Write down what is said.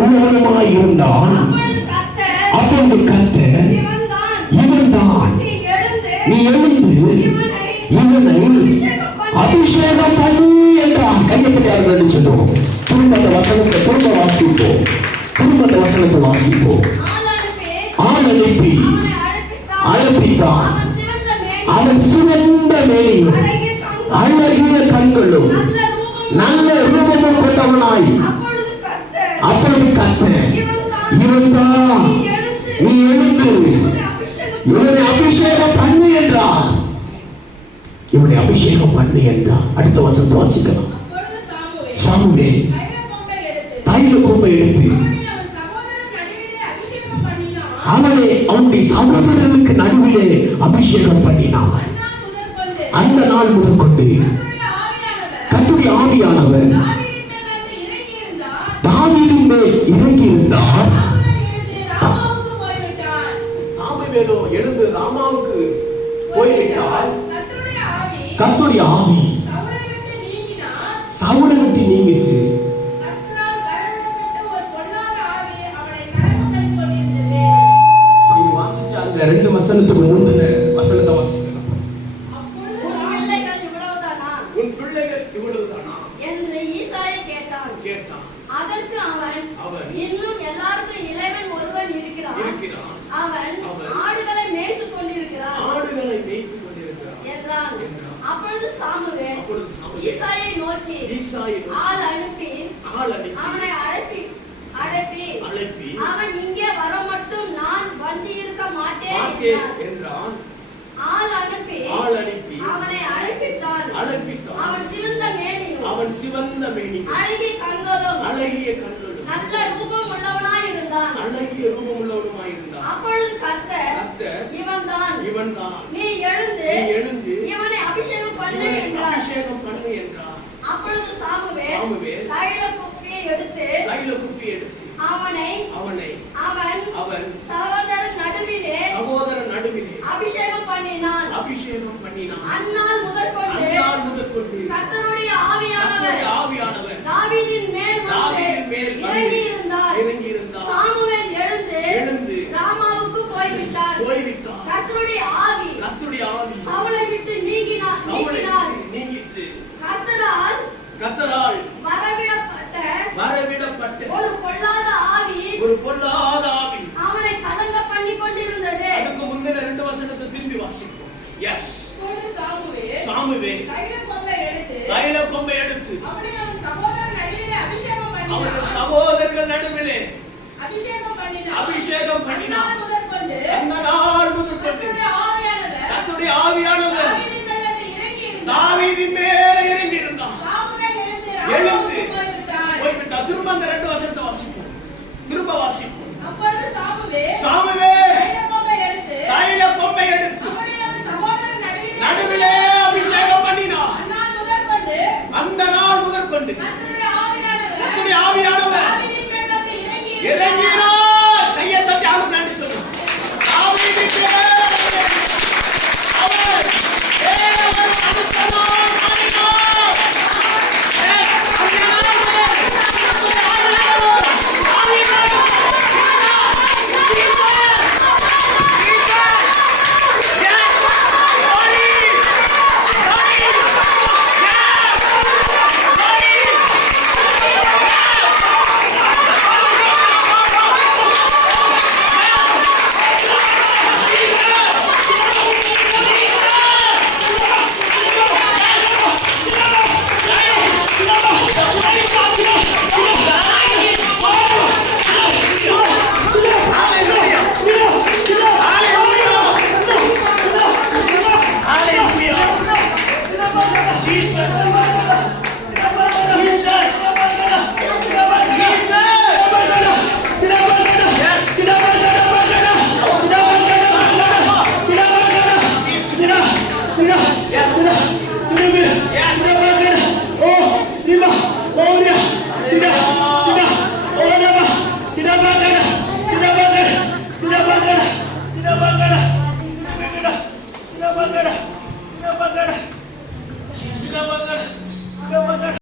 உள்ளவனுமாய் இருந்தான். அப்பொழுது கர்த்தர் இவன்தான், நீ எழுந்து இவனை அபிஷேகம் பண்ணு என்றான். கையப்பட்டார்கள் சொல்லுவோம். திரும்ப அந்த வசனத்தை திரும்ப வாசிப்போம். திரும்ப வசனத்தை வாசிப்போம். ஆள் அனுப்பி அழைப்பித்தான். அவன் சிவந்த மேனியும் அழகிய கண்களும் நல்ல ரூபமும் கொண்டவனாய். அப்பொழுது கர்த்தர் இவன்தான், நீ எழுந்து இவனை அபிஷேகம் பண்ணு என்றார். இவனை அபிஷேகம் பண்ணு என்றார். அடுத்த வசனத்தை வாசிக்கலாம். சாமுவேல் தைல கொம்பை எடுத்து அவனை அவனுடைய சகோதரர்களுக்கு நடுவிலே அபிஷேகம் பண்ணினான். அந்த நாள் முதற்கொண்டு கர்த்தருடைய ஆவியானவர் தாவீதின் மேல் இறங்கி இருந்தார். சாமுவேலோ எழுந்து ராமாவுக்கு போய்விட்டார். கர்த்தருடைய ஆவி சவுலை விட்டு நீங்கிச்சு. வாசிச்ச அந்த 2 வசனத்துக்கு முந்தின வசனத்தை வாசிக்கலாம். உன் பிள்ளைகள் இவ்வளவுதானா என்று ஈசாயா கேட்டான். அதற்கு அவன் இன்னும் எல்லாருக்கும் இளையவன் ஒருவன் இருக்கிறான். அவன் ஆடுகளை மேய்த்துக் கொண்டிருக்கிறான் என்றான். அப்பொழுது சாமுவேல் ஈசாயை நோக்கி ஆள் அனுப்பி அவனை அழைப்பி அவன் இங்கே வர மட்டும் நான் வந்து இருக்க மாட்டேன் என்றான். ஆள் அனுப்பி அவனை அழைப்பித்தான். அவன் சிவந்த மேனியும் அழகிய கண்களும் நல்ல ரூபம் உள்ளவனாய் இருந்தான். அப்பொழுது கர்த்தர் இவன்தான், நீ எழுந்து இவனை அபிஷேகம் பண்ணு என்றார். அப்பொழுது சாமுவேல் தைல குப்பியை எடுத்து அவன் சகோதரன் நடுவிலே அபிஷேகம் பண்ணினான். அந்நாள் முதற்கொண்டு கர்த்தருடைய ஆவியானவர் தாவீதின் மேல் இறங்கி இருந்தார். சாமுவேல் எழுந்து ராமாவுக்கு போய்விட்டார். கர்த்தருடைய ஆவி சவுலை விட்டு நீங்கினார். கர்த்தரால் வரவிடப்பட்ட ஒரு பொல்லாத ஆவி அவனை கலங்க பண்ணி கொண்டிருந்தது. அதுக்கு முன்ன 2 வசனத்தை திரும்பி வாசிப்போம். எஸ். சாமுவேல் தைல கொம்பை எடுத்து அவன் சகோதரர்கள் நடுவிலே அபிஷேகம் பண்ணினான். அந்த நாள் முதற்கொண்டு கர்த்தருடைய ஆவியானவர் தாவீதின் மேல் இறங்கி இருந்தார். எழுந்து போய்விட்டார். திரும்ப அந்த 2 வசனத்தை வாசிப்போம். திரும்ப வாசிப்போம். அப்பொழுது சாமுவேல் தைல கொம்பை எடுத்து நடுவிலே அபிஷேகம் பண்ணினார். அந்த நாள் முதற்கொண்டு கர்த்தருடைய ஆவியானவர் இறங்கி